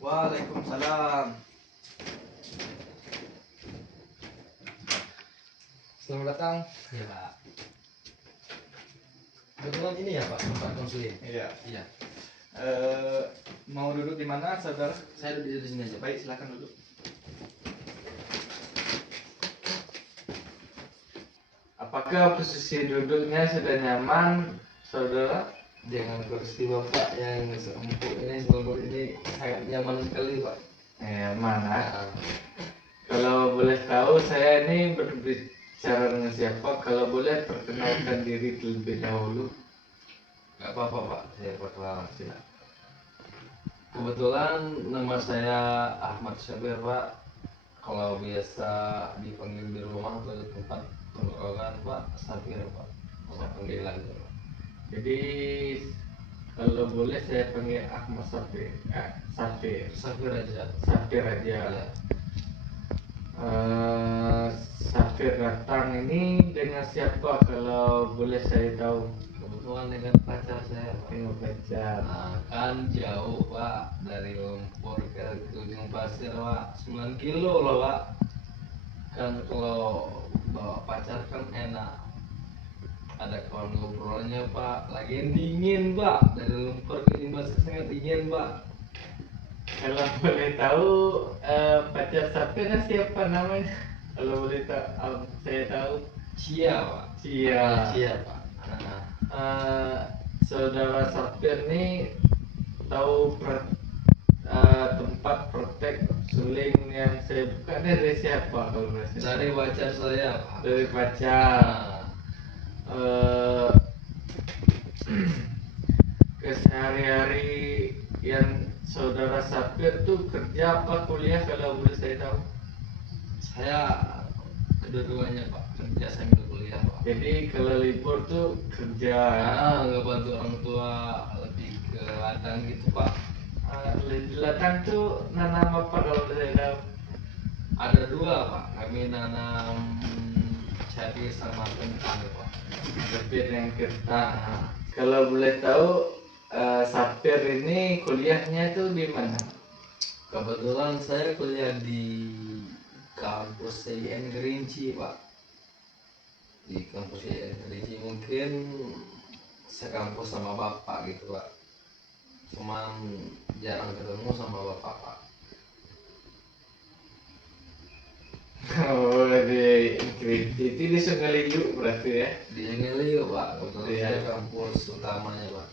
Waalaikumsalam. Selamat datang. Ya Pak. Kebetulan ini ya Pak, tempat konseling. Iya. Iya. Mau duduk di mana, saudara? Saya duduk di sini aja. Baik, silakan duduk. Apakah posisi duduknya sudah nyaman, saudara? Jangan kursi Bapak yang seempuk ini, selembut ini sangat nyaman sekali Pak. Mana? Kalau boleh tahu, saya ini berbicara dengan siapa? Kalau boleh perkenalkan diri terlebih dahulu. Gak apa-apa Pak, saya perkenalkan sila. Kebetulan nama saya Ahmad Syabir Pak. Kalau biasa dipanggil di rumah atau di tempat tongkrongan Pak, Syabir Pak. Nama panggilan Pak. Jadi kalau boleh saya panggil Ahmad Safir. Syabir aja. Safir aja. Iya. Safir datang ini dengan siapa kalau boleh saya tahu? Kebetulan dengan pacar saya Pak. Dengan pacar. Nah, kan jauh Pak dari Lumpur ke Ujung Pasir Pak, 9 kilo loh Pak. Kan kalau bawa pacar kan enak, ada kawan ngobrolnya Pak. Lagi dingin Pak, dari Lumpur ke Ujung Pasir sangat dingin Pak. Kalau boleh tahu pacar Safir siapa namanya? Kalau boleh tahu, saya tahu. Cia Pak. Cia. Cia Pak. Nah, Saudara Safir nih tahu tempat praktek suling yang saya buka dari siapa kalau boleh tahu? dari pacar saya Pak. Dari pacar. Nah, Kesehari-hari yang saudara Safir tuh kerja apa kuliah kalau boleh saya tahu? saya kedua-duanya Pak, kerja sambil kuliah Pak. Jadi kalau libur tuh kerja. Ngebantu orang tua, lebih ke ladang gitu Pak. Di ladang tuh nanam apa kalau boleh saya tahu? Ada dua Pak, kami nanam cabai sama kentang Pak. Safir yang kerja. Kalau boleh tahu Safir ini kuliahnya tuh di mana? Kebetulan saya kuliah di kampus IN Kerinci Pak. Di kampus IN Kerinci mungkin sekampus sama bapak gitu Pak. Cuman jarang ketemu sama bapak Pak. Oh, di Inkriti itu di Sungai Liu berarti ya? Di Ngeliu Pak, kebetulan Iya. saya kampus utamanya Pak.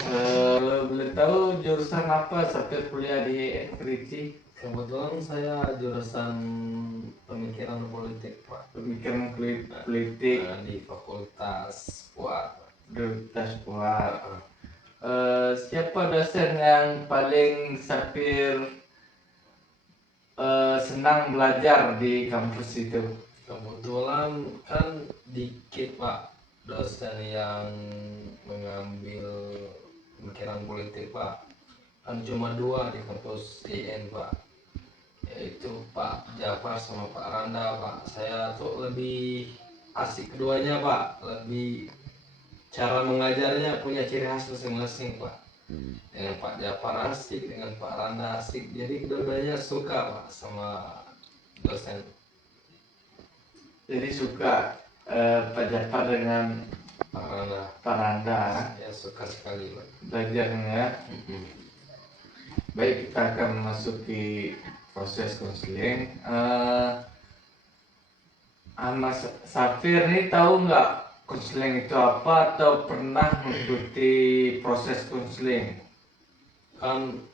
Kalau boleh tahu jurusan apa Safir kuliah di Inkriti? Kebetulan saya jurusan pemikiran politik Pak. Pemikiran politik Di Fakultas PUA. Universitas Kuat. Siapa dosen yang paling Safir senang belajar di kampus itu? Kebetulan kan dikit Pak dosen yang mengambil pemikiran politik Pak. Kan cuma dua di kampus IN Pak, yaitu Pak Jafar sama Pak Randa Pak. Saya tuh lebih asik keduanya Pak, lebih cara mengajarnya punya ciri khas masing-masing Pak. Dengan Pak Jafar asik, dengan Pak Randa asik, jadi kedua-duanya suka Pak sama dosen. Jadi suka Pak Jafar dengan Pak Randa Pak Randa ya suka sekali Pak. belajarnya. Baik, kita akan memasuki proses konseling. Mas Safir ini tahu nggak konseling itu apa atau pernah mengikuti proses konseling? Kan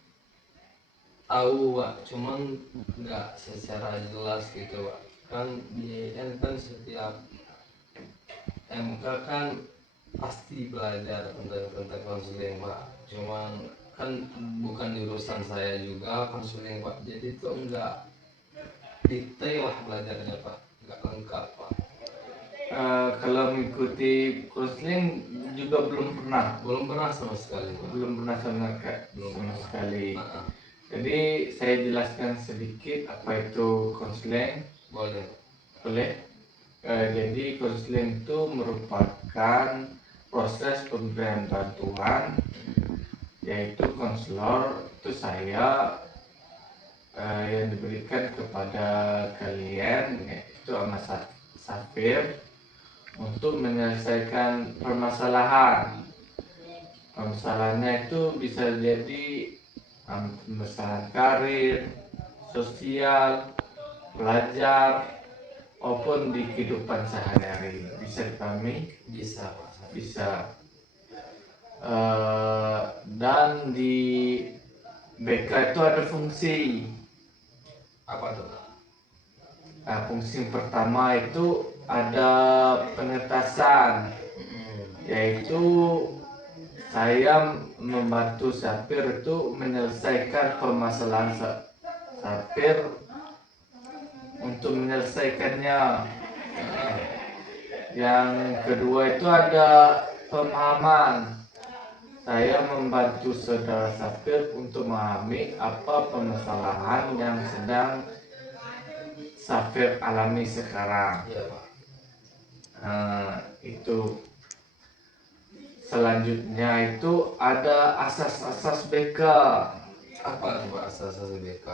tahu Pak, cuman nggak secara jelas gitu Pak. Kan di IN kan setiap MK kan pasti belajar tentang konseling Pak. Cuman kan bukan jurusan saya juga konseling Pak, jadi itu enggak detail lah belajarnya Pak, enggak lengkap Pak. Kalau mengikuti konseling juga Belum pernah sama sekali Pak. belum pernah sama Belum. sekali. Nah, Jadi saya jelaskan sedikit apa itu konseling. boleh. Boleh? Jadi konseling itu merupakan proses pemberian bantuan yaitu konselor itu saya yang diberikan kepada kalian yaitu Mas Safir untuk menyelesaikan permasalahan. Permasalahannya itu bisa jadi permasalahan karir, sosial, pelajar, maupun di kehidupan sehari-hari. Bisa dipahami? Bisa Pak. Bisa. Dan di BK itu ada fungsi. Apa tuh? Nah, fungsi pertama itu ada pengetasan, yaitu saya membantu Safir itu menyelesaikan permasalahan Safir untuk menyelesaikannya. Yang kedua itu ada pemahaman. Saya membantu saudara Safir untuk memahami apa permasalahan yang sedang Safir alami sekarang. Iya Pak. Itu selanjutnya itu ada asas-asas BK. Apa tuh Pak asas-asas BK?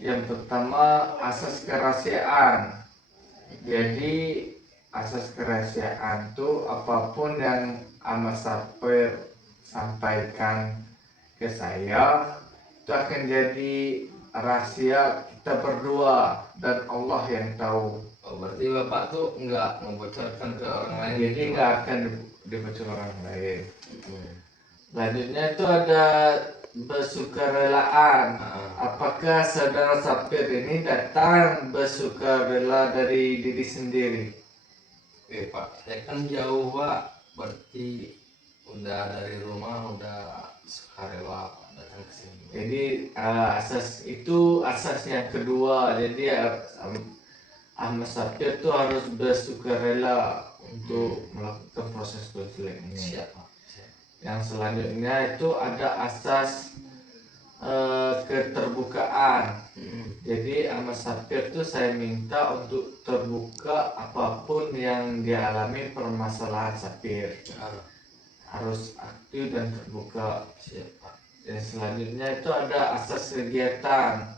Yang pertama asas kerahasiaan. Jadi asas kerahasiaan itu apapun yang Mas Safir sampaikan ke saya itu akan jadi rahasia kita berdua dan Allah yang tahu. Oh, berarti Bapak tuh nggak membocorkan ke orang lain. Jadi gitu, nggak Pak? akan dibaca orang lain. Hmm. Selanjutnya itu ada bersukarelaan. Apakah saudara Safir ini datang bersukarela dari diri sendiri? Oke Pak, saya kan jauh Pak, berarti udah dari rumah udah sukarela Pak datang ke sini. Jadi asas itu asas yang kedua. Jadi Ahmad Safir itu harus bersukarela untuk melakukan proses konseling ini. Siap Pak. Siap. Yang selanjutnya itu ada asas keterbukaan. Jadi Ahmad Safir itu saya minta untuk terbuka apapun yang dialami permasalahan Safir. Harus aktif dan terbuka. Siap Pak. Dan selanjutnya itu ada asas kegiatan.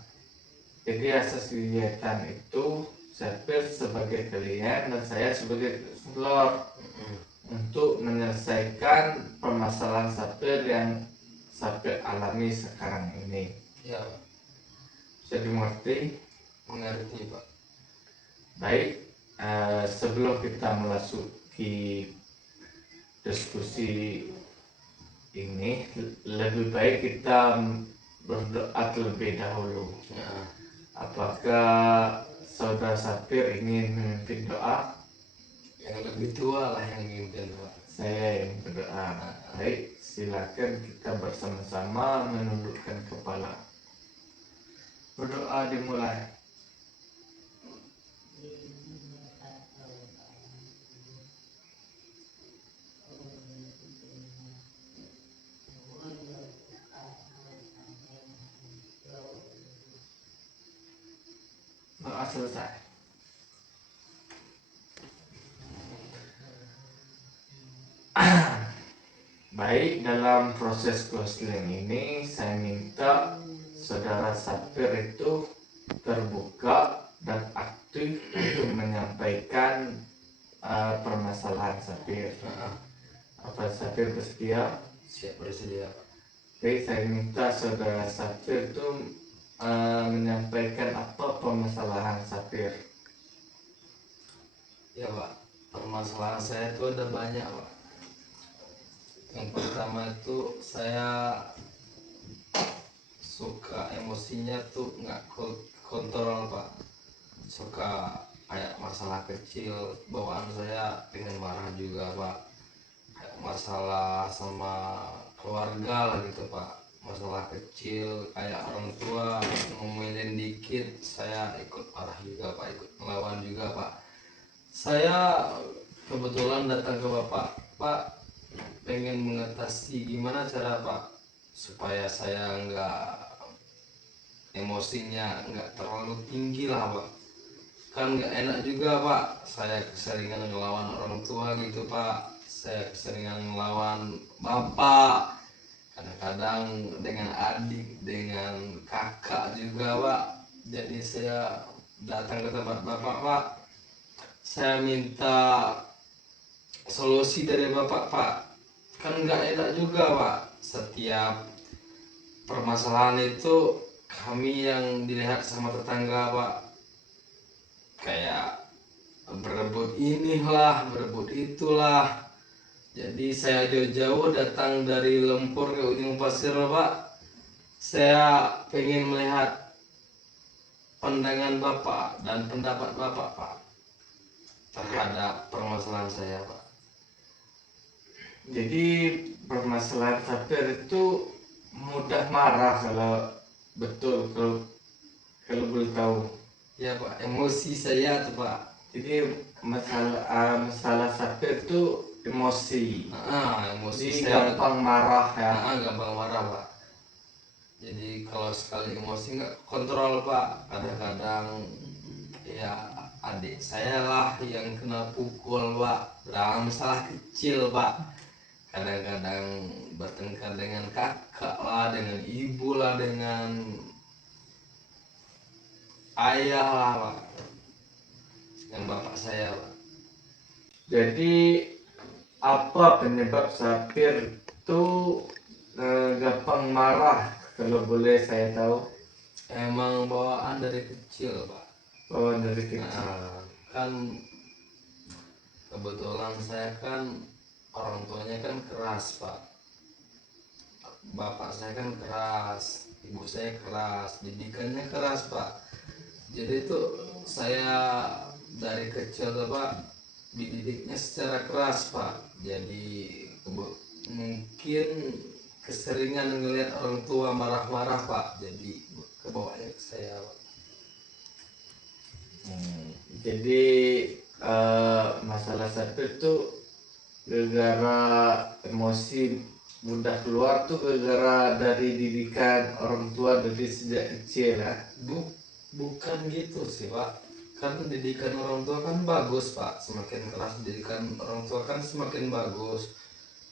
Jadi asas kegiatan itu Safir sebagai klien dan saya sebagai konselor untuk menyelesaikan permasalahan Safir yang Safir alami sekarang ini. Iya Pak. Bisa dimengerti? Mengerti Pak. Baik, sebelum kita memasuki diskusi ini, lebih baik kita berdoa terlebih dahulu. Ya. Apakah saudara Safir ingin memimpin doa? Yang lebih tua lah yang mimpin Pak. Saya yang berdoa. Baik, silakan kita bersama-sama menundukkan kepala. Berdoa dimulai. Doa selesai. Baik, dalam proses konseling ini saya minta saudara Safir itu terbuka dan aktif untuk menyampaikan permasalahan Safir. Apa Safir bersedia? Siap bersedia Pak. Baik, saya minta saudara Safir itu menyampaikan apa permasalahan Safir. Ya Pak, permasalahan saya itu ada banyak Pak. Yang pertama itu saya suka emosinya tuh nggak kontrol Pak. Suka kayak masalah kecil bawaan saya pengen marah juga Pak. Kayak masalah sama keluarga lah gitu Pak. Masalah kecil kayak orang tua ngomelin dikit saya ikut marah juga Pak, ikut melawan juga Pak. Saya kebetulan datang ke Pak pengen mengatasi gimana cara Pak supaya saya nggak emosinya nggak terlalu tinggi lah Pak. Kan nggak enak juga Pak, saya keseringan ngelawan orang tua gitu Pak, saya keseringan ngelawan bapak, kadang-kadang dengan adik, dengan kakak juga Pak. Jadi saya datang ke tempat Bapak Pak, saya minta solusi dari Bapak Pak. Kan nggak enak juga Pak, setiap permasalahan itu kami yang dilihat sama tetangga Pak, kayak berebut inilah, berebut itulah. Jadi saya jauh-jauh datang dari Lumpur ke Ujung Pasir Pak. Saya pengen melihat pandangan Bapak dan pendapat Bapak Pak terhadap permasalahan saya Pak. Jadi permasalahan Sapir itu mudah marah kalau betul, kalau boleh tahu. Ya Pak, emosi saya tuh Pak. Jadi masalah Sapir itu emosi. Emosi Jadi saya gampang marah ya. gampang marah Pak. Jadi kalau sekali emosi nggak kontrol Pak, kadang-kadang ya adik saya lah yang kena pukul Pak, dalam masalah kecil Pak. Kadang-kadang bertengkar dengan kakak lah, dengan ibu lah, dengan ayah lah Pak, dengan bapak saya Pak. Jadi apa penyebab Sapir itu gampang marah, kalau boleh saya tahu? Emang bawaan dari kecil Pak. Oh, dari kecil. Kan kebetulan saya kan orang tuanya kan keras Pak. Bapak saya kan keras, ibu saya keras, didikannya keras Pak. Jadi itu saya dari kecil tuh Pak dididiknya secara keras Pak. Jadi mungkin keseringan ngelihat orang tua marah-marah Pak, jadi kebawanya ke saya Pak. Jadi masalah Sapir itu gara-gara emosi mudah keluar tuh gara-gara dari didikan orang tua dari sejak kecil ya. Bukan gitu sih Pak, kan didikan orang tua kan bagus Pak, semakin keras didikan orang tua kan semakin bagus.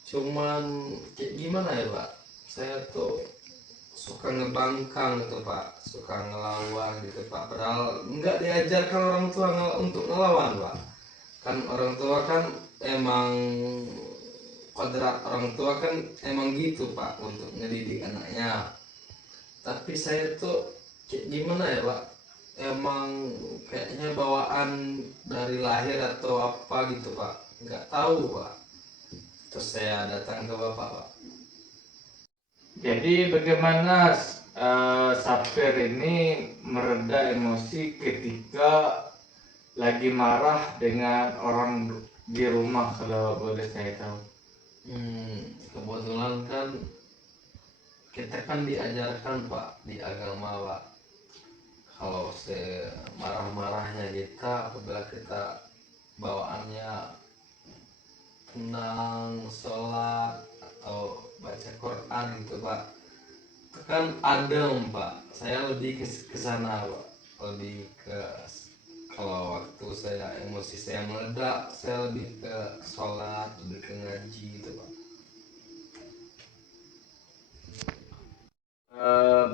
Cuman kayak gimana ya Pak, saya tuh suka ngebangkang gitu Pak, suka ngelawan gitu Pak, padahal nggak diajarkan orang tua untuk ngelawan Pak. Kan orang tua kan emang kodrat orang tua kan emang gitu Pak, untuk ngedidik anaknya. Tapi saya tuh kayak gimana ya Pak, emang kayaknya bawaan dari lahir atau apa gitu Pak, nggak tahu Pak. Terus saya datang ke Bapak Pak. Jadi bagaimana Sapir ini mereda emosi ketika lagi marah dengan orang di rumah, kalau boleh saya tahu? Kebetulan kan kita kan diajarkan Pak di agama Pak, kalau marah-marahnya kita apabila kita bawaannya tenang, sholat atau baca Quran gitu Pak, itu kan adem Pak. Saya lebih ke sana Pak, lebih ke kalau waktu saya emosi saya meledak, saya lebih ke sholat, lebih ke ngaji gitu Pak.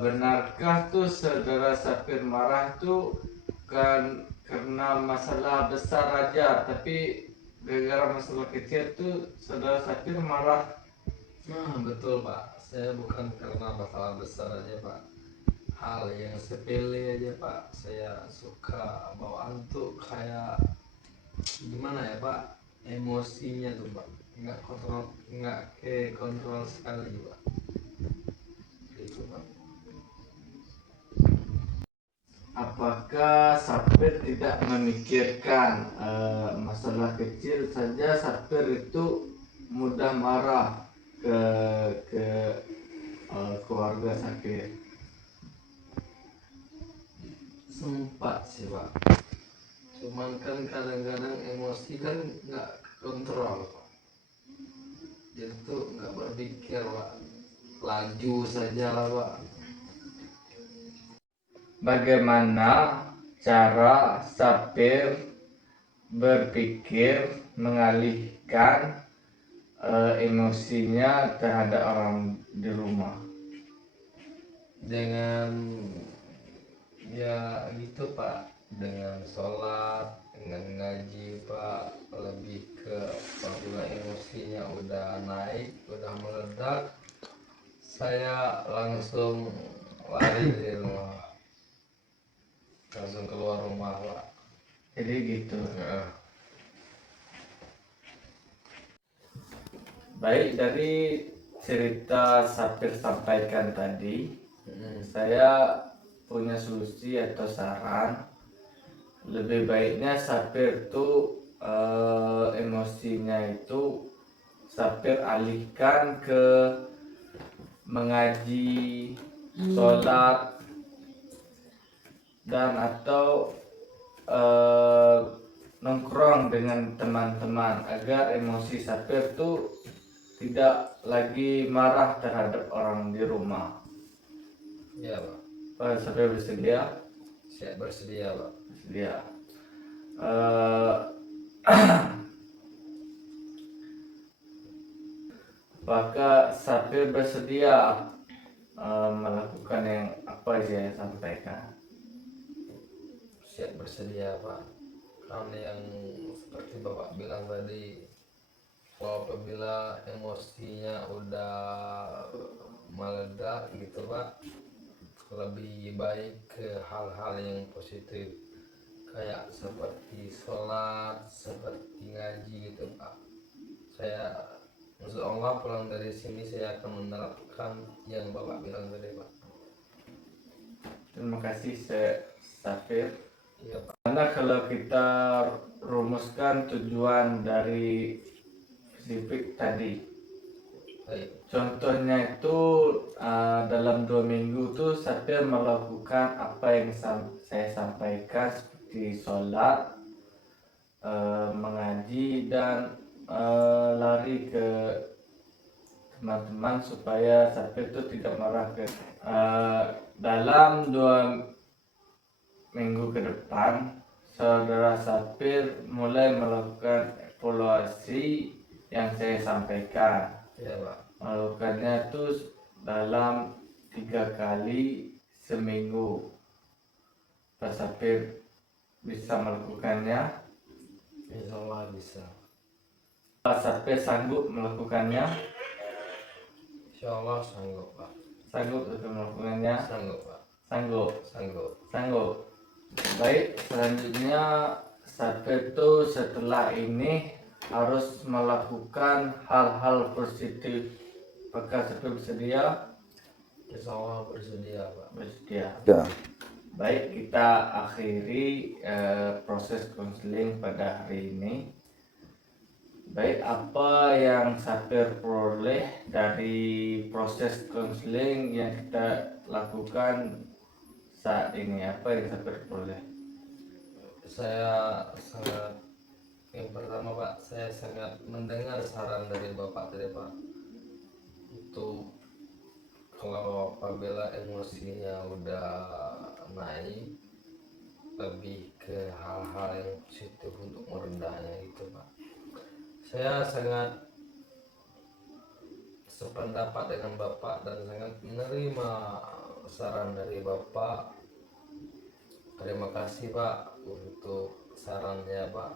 Benarkah tuh saudara Sapir marah tuh kan karena masalah besar aja, tapi gara-gara masalah kecil tuh saudara Sapir marah? Nah betul Pak, saya bukan karena masalah besar aja Pak, hal yang sepele aja Pak, saya suka bawaan tuh kayak gimana ya Pak, emosinya tuh Pak nggak ke kontrol sekali Pak, gitu Pak. Apakah Sapir tidak memikirkan masalah kecil saja Sapir itu mudah marah ke keluarga Sapir? Sempat sih Pak, cuman kan kadang-kadang emosi kan nggak kontrol Pak, jadi tuh nggak berpikir Pak, laju saja lah Pak. Bagaimana cara Sapir berpikir mengalihkan emosinya terhadap orang di rumah? Dengan ya gitu Pak, dengan sholat, dengan ngaji Pak, lebih ke apabila emosinya udah naik, udah meledak, saya langsung lari dari rumah, langsung keluar rumah Pak. Jadi gitu. Ya. Baik, dari cerita Sapir sampaikan tadi, saya punya solusi atau saran. Lebih baiknya Sapir tuh emosinya itu Sapir alihkan ke mengaji, sholat, dan atau nongkrong dengan teman-teman agar emosi Sapir tuh tidak lagi marah terhadap orang di rumah. Ya Pak, Sapir bersedia? saya bersedia Pak. Bersedia. Eh, Apakah Sapir bersedia melakukan yang apa saya sampaikan? Siap bersedia Pak. Kan yang seperti Bapak bilang tadi, kalau apabila emosinya udah meledak gitu Pak, lebih baik ke hal-hal yang positif, kayak seperti sholat, seperti ngaji gitu Pak. Saya insya Allah pulang dari sini saya akan menerapkan yang Bapak bilang tadi Pak. Terima kasih Sapir. Iya Pak. Karena kalau kita rumuskan tujuan dari Pasifik tadi, Baik. contohnya itu dalam 2 minggu tuh Sapir melakukan apa yang saya sampaikan seperti sholat, mengaji, dan lari ke teman-teman supaya Sapir itu tidak marah ke dalam 2 minggu ke depan. Saudara Sapir mulai melakukan evaluasi yang saya sampaikan. Iya Pak. Melakukannya itu dalam 3 kali seminggu. Pak Sapir bisa melakukannya? Insya Allah bisa. Pak Sapir sanggup melakukannya? Insya Allah sanggup Pak. Sanggup untuk melakukannya? Sanggup Pak. Sanggup. Sanggup. Sanggup. Baik, selanjutnya Sapir itu setelah ini harus melakukan hal-hal positif. Apakah Sapir bersedia? Insya Allah bersedia Pak. Bersedia. Ya. Baik, kita akhiri proses konseling pada hari ini. Baik, apa yang Sapir peroleh dari proses konseling yang kita lakukan saat ini? Apa yang Sapir peroleh? Saya sangat, yang pertama Pak, saya sangat mendengar saran dari Bapak tadi Pak, untuk kalau apabila emosinya udah naik, lebih ke hal-hal yang positif untuk meredahnya itu Pak. Saya sangat sependapat dengan Bapak dan sangat menerima saran dari Bapak. Terima kasih Pak untuk sarannya Pak.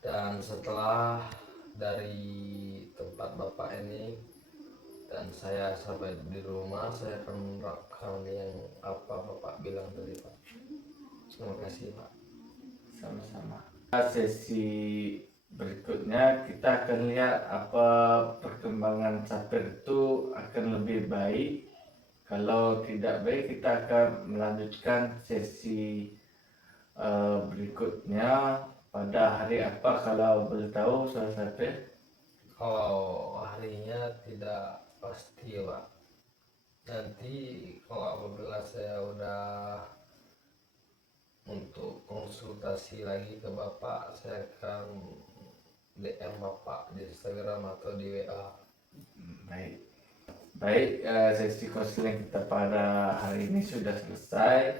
Dan setelah dari tempat Bapak ini dan saya sampai di rumah, saya akan menerapkan yang apa Bapak bilang tadi Pak. Terima kasih Pak. Sama-sama. Sesi berikutnya kita akan lihat apa perkembangan Sapir itu akan lebih baik. Kalau tidak baik, kita akan melanjutkan sesi berikutnya pada hari apa, kalau boleh tahu Saudara Sapir? Kalau harinya tidak pasti Pak. Nanti kalau apabila saya udah untuk konsultasi lagi ke Bapak, saya akan DM Bapak di Instagram atau di WA. Baik. Baik, sesi konseling kita pada hari ini sudah selesai.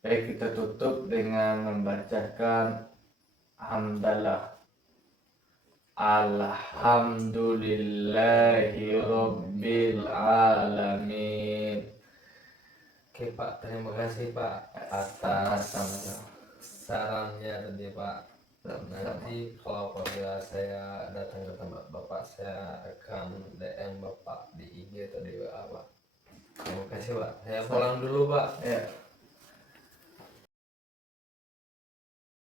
Baik, kita tutup dengan membacakan hamdalah. Alhamdulillahi Rabbil Alamin. Oke Pak, terima kasih Pak atas sarannya tadi Pak. Nanti kalau apabila saya datang ke tempat Bapak, saya akan DM Bapak di IG atau di WA Pak. Terima kasih Pak. Saya pulang dulu Pak. Ya.